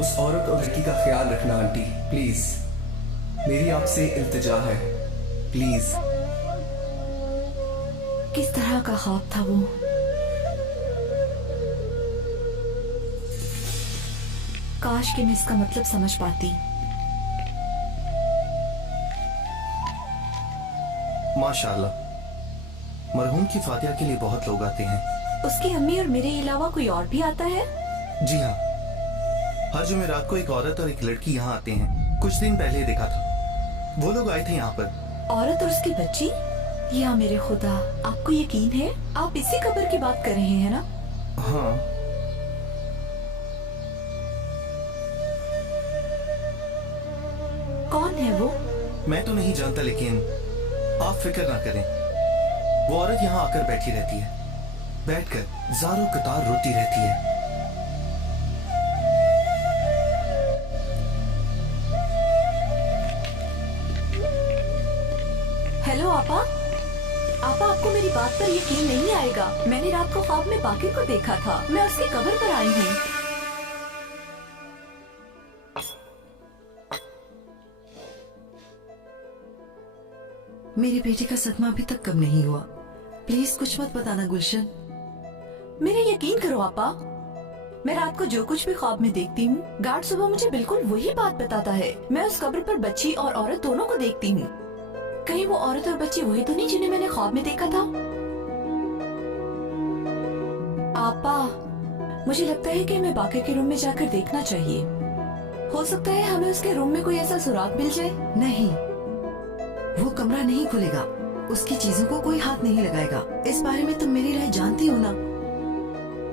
उस औरत और लड़की का ख्याल रखना आंटी, प्लीज। मेरी आपसे इल्तिजा है, प्लीज। किस तरह का ख्वाब था वो? काश कि मैं इसका मतलब समझ पाती। माशाल्लाह, मरहूम की फातिहा के लिए बहुत लोग आते हैं। उसकी अम्मी और मेरे अलावा कोई और भी आता है? जी हाँ, हर जुमेरात को एक औरत और एक लड़की यहाँ आते हैं। कुछ दिन पहले देखा था, वो लोग आए थे यहाँ पर। औरत और उसकी बच्ची? या मेरे खुदा, आपको यकीन है आप इसी कब्र की बात कर रहे हैं ना? हाँ। कौन है वो? मैं तो नहीं जानता, लेकिन आप फिक्र ना करें। वो औरत यहाँ आकर बैठी रहती है, बैठकर ज़ारो कतार रोती रहती है। हेलो आपा। आपा, आपको मेरी बात पर यकीन नहीं आएगा। मैंने रात को ख्वाब में बाकिर को देखा था। मैं उसकी कब्र पर आई हूँ। मेरे बेटे का सदमा अभी तक कम नहीं हुआ। प्लीज कुछ मत बताना गुलशन। मेरे यकीन करो आपा, मैं रात को जो कुछ भी ख्वाब में देखती हूँ, गार्ड सुबह मुझे बिल्कुल वही बात बताता है। मैं उस कब्र पर बच्ची और औरत दोनों को देखती हूँ। कहीं वो औरत और बच्ची वही तो नहीं जिन्हें मैंने ख्वाब में देखा था? आपा, मुझे लगता है कि मैं बाकिर के रूम में जाकर देखना चाहिए। हो सकता है हमें उसके रूम में कोई ऐसा सुराग मिल जाए। नहीं, वो कमरा नहीं खुलेगा। उसकी चीजों को कोई हाथ नहीं लगाएगा। इस बारे में तुम मेरी राय जानती हो ना।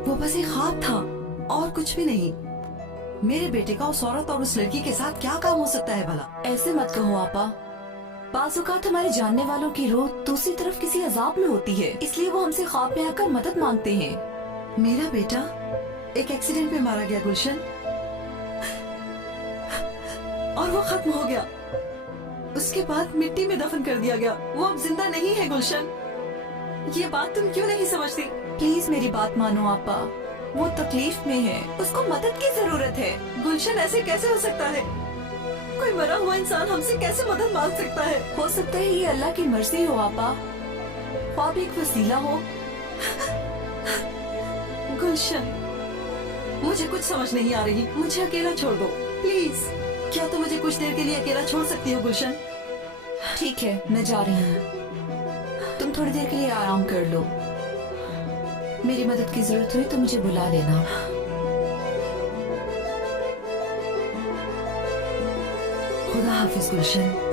वो बस एक ख्वाब था और कुछ भी नहीं। मेरे बेटे का उस औरत और उस लड़की के साथ क्या काम हो सकता है भला? ऐसे मत कहो आपा। बाज़ औक़ात हमारे जानने वालों की रूह दूसरी तरफ किसी अजाब में होती है, इसलिए वो हमसे ख्वाब में आकर मदद मांगते हैं। मेरा बेटा एक एक्सीडेंट में मारा गया गुलशन, और वो खत्म हो गया। उसके बाद मिट्टी में दफन कर दिया गया। वो अब जिंदा नहीं है गुलशन। ये बात तुम क्यों नहीं समझती? प्लीज मेरी बात मानो आपा, वो तकलीफ में है, उसको मदद की जरूरत है। गुलशन, ऐसे कैसे हो सकता है? कोई मरा हुआ इंसान हमसे कैसे मदद मांग सकता है? हो सकता है ये अल्लाह की मर्जी हो आपा, ख्वाब एक वसीला हो। गुलशन, मुझे कुछ समझ नहीं आ रही। मुझे अकेला छोड़ दो प्लीज। क्या तुम मुझे कुछ देर के लिए अकेला छोड़ सकती हो गुलशन? ठीक है, मैं जा रही हूँ। तुम थोड़ी देर के लिए आराम कर लो। मेरी मदद की जरूरत हुई तो मुझे बुला लेना। खुदा हाफिज गुलशन।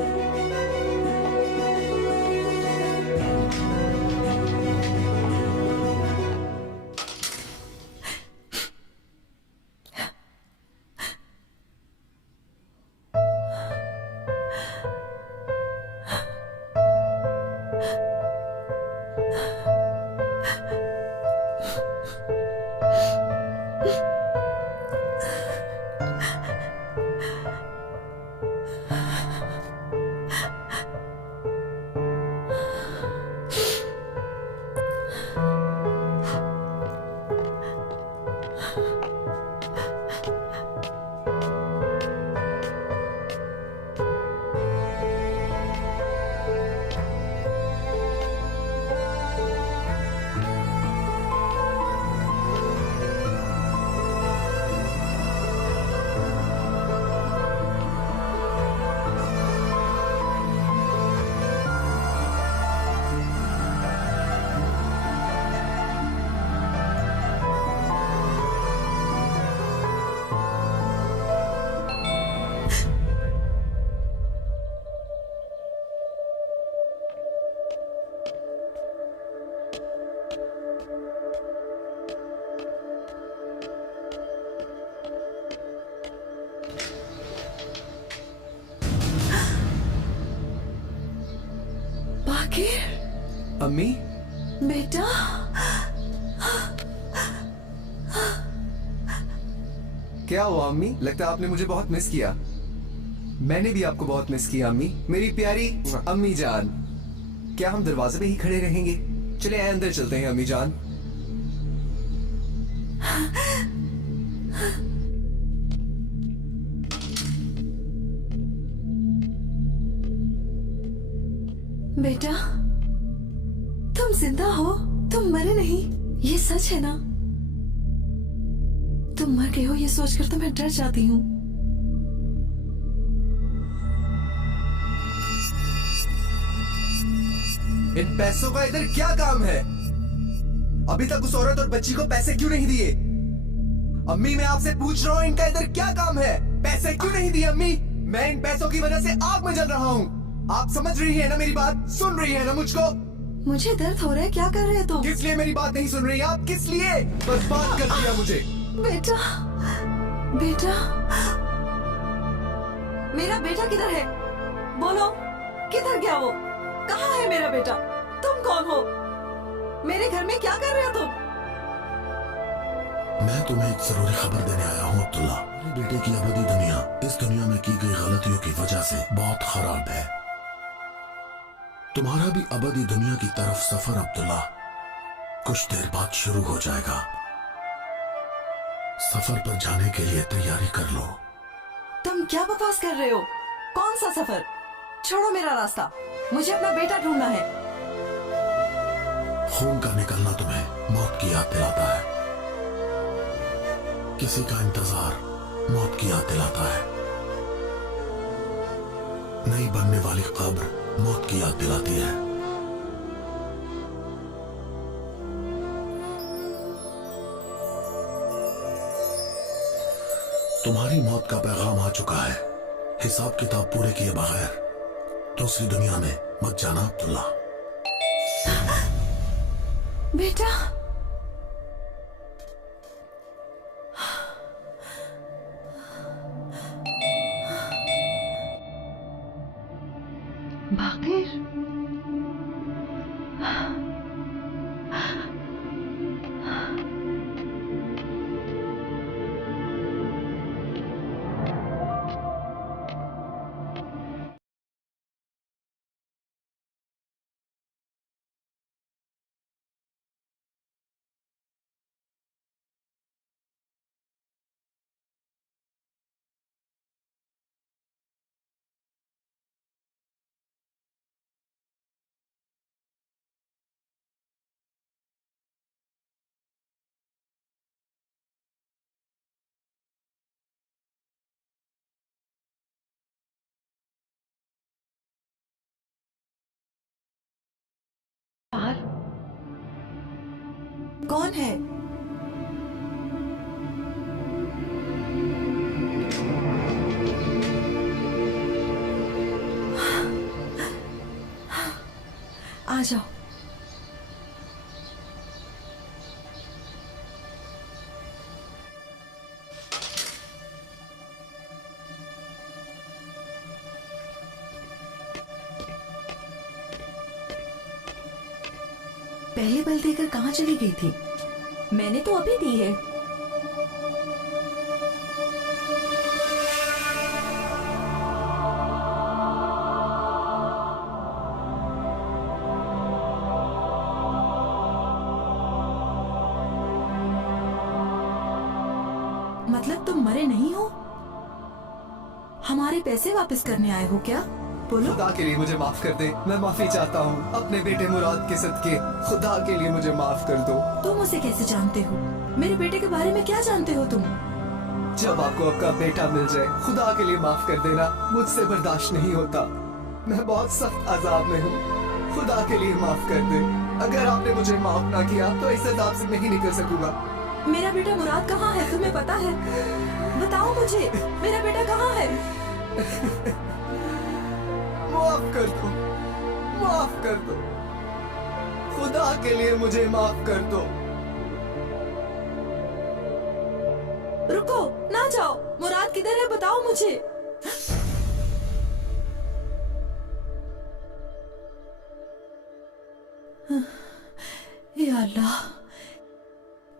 अम्मी, बेटा, क्या हुआ अम्मी? लगता है आपने मुझे बहुत मिस किया। मैंने भी आपको बहुत मिस किया अम्मी, मेरी प्यारी अम्मी जान। क्या हम दरवाजे पे ही खड़े रहेंगे? चले अंदर चलते हैं अम्मी जान। बेटा, तुम जिंदा हो, तुम मरे नहीं, ये सच है ना? तुम मर गए हो ये सोचकर तो मैं डर जाती हूँ। इन पैसों का इधर क्या काम है? अभी तक उस औरत और बच्ची को पैसे क्यों नहीं दिए? अम्मी, मैं आपसे पूछ रहा हूँ, इनका इधर क्या काम है? पैसे क्यों नहीं दिए अम्मी? मैं इन पैसों की वजह से आग में जल रहा हूँ। आप समझ रही है ना मेरी बात? सुन रही है ना मुझको? मुझे दर्द हो रहा है, क्या कर रहे हो तुम? किस लिए मेरी बात नहीं सुन रही आप? किस लिए? बर्बाद कर दिया मुझे। बेटा, बेटा, मेरा बेटा किधर है? बोलो, किधर गया वो? कहाँ है मेरा बेटा? तुम कौन हो? मेरे घर में क्या कर रहे हो तुम? मैं तुम्हें एक जरूरी खबर देने आया हूँ अब्दुल्ला। मेरे बेटे की अबदी दुनिया इस दुनिया में की गई गलतियों की वजह से बहुत खराब है। तुम्हारा भी अबदी दुनिया की तरफ सफर अब्दुल्ला कुछ देर बाद शुरू हो जाएगा। सफर पर जाने के लिए तैयारी कर लो। तुम क्या बकवास कर रहे हो? कौन सा सफर? छोड़ो मेरा रास्ता, मुझे अपना बेटा ढूंढना है। खून का निकलना तुम्हें मौत की याद दिलाता है। किसी का इंतजार मौत की याद दिलाता है। नई बनने वाली कब्र मौत की याद दिलाती है। तुम्हारी मौत का पैगाम आ चुका है। हिसाब किताब पूरे किए बगैर दूसरी दुनिया में मत जाना अब्दुल्ला। बेटा, बाकिर, कौन है? आ जाओ। पहले बल देकर कहाँ चली गई थी? मैंने तो अभी दी है। मतलब तुम मरे नहीं हो? हमारे पैसे वापस करने आए हो क्या? बोलो। खुदा के लिए मुझे माफ कर दे, मैं माफी चाहता हूँ अपने बेटे मुराद के सदके। खुदा के लिए मुझे माफ कर दो। तुम उसे कैसे जानते हो? मेरे बेटे के बारे में क्या जानते हो तुम? जब आपको आपका बेटा मिल जाए, खुदा के लिए माफ कर देना, मुझसे बर्दाश्त नहीं होता। मैं बहुत सख्त अजाब में हूँ, खुदा के लिए माफ कर दे। अगर आपने मुझे माफ ना किया तो इस अजाब से नहीं निकल सकूंगा। मेरा बेटा मुराद कहाँ है, तुम्हें पता है? बताओ मुझे, मेरा बेटा कहाँ है? माफ कर दो, माफ कर दो, खुदा के लिए मुझे माफ कर दो। रुको, ना जाओ। मुराद किधर है, बताओ मुझे। या अल्लाह,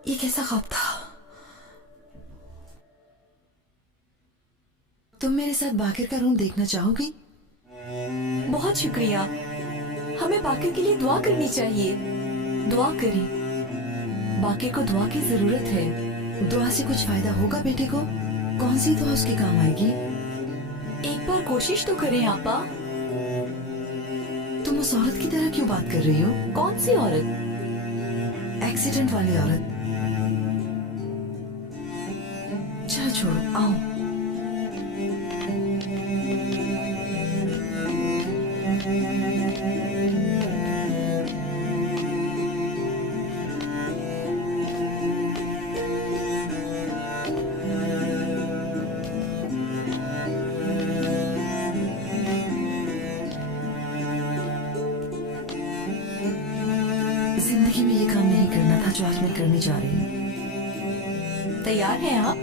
ये कैसा ख्वाब था? तुम मेरे साथ बाकिर का रूम देखना चाहोगी? बहुत शुक्रिया। हमें बाकिर के लिए दुआ करनी चाहिए। दुआ करें। बाकिर को दुआ की जरूरत है। दुआ से कुछ फायदा होगा बेटे को? कौन सी दुआ उसके काम आएगी? एक बार कोशिश तो करें आपा। तुम उस औरत की तरह क्यों बात कर रही हो? कौन सी औरत? एक्सीडेंट वाली औरत। चलो छोड़ो, आओ। जिंदगी में ये काम नहीं करना था जो आज मैं करने जा रही हूँ। तैयार हैं आप?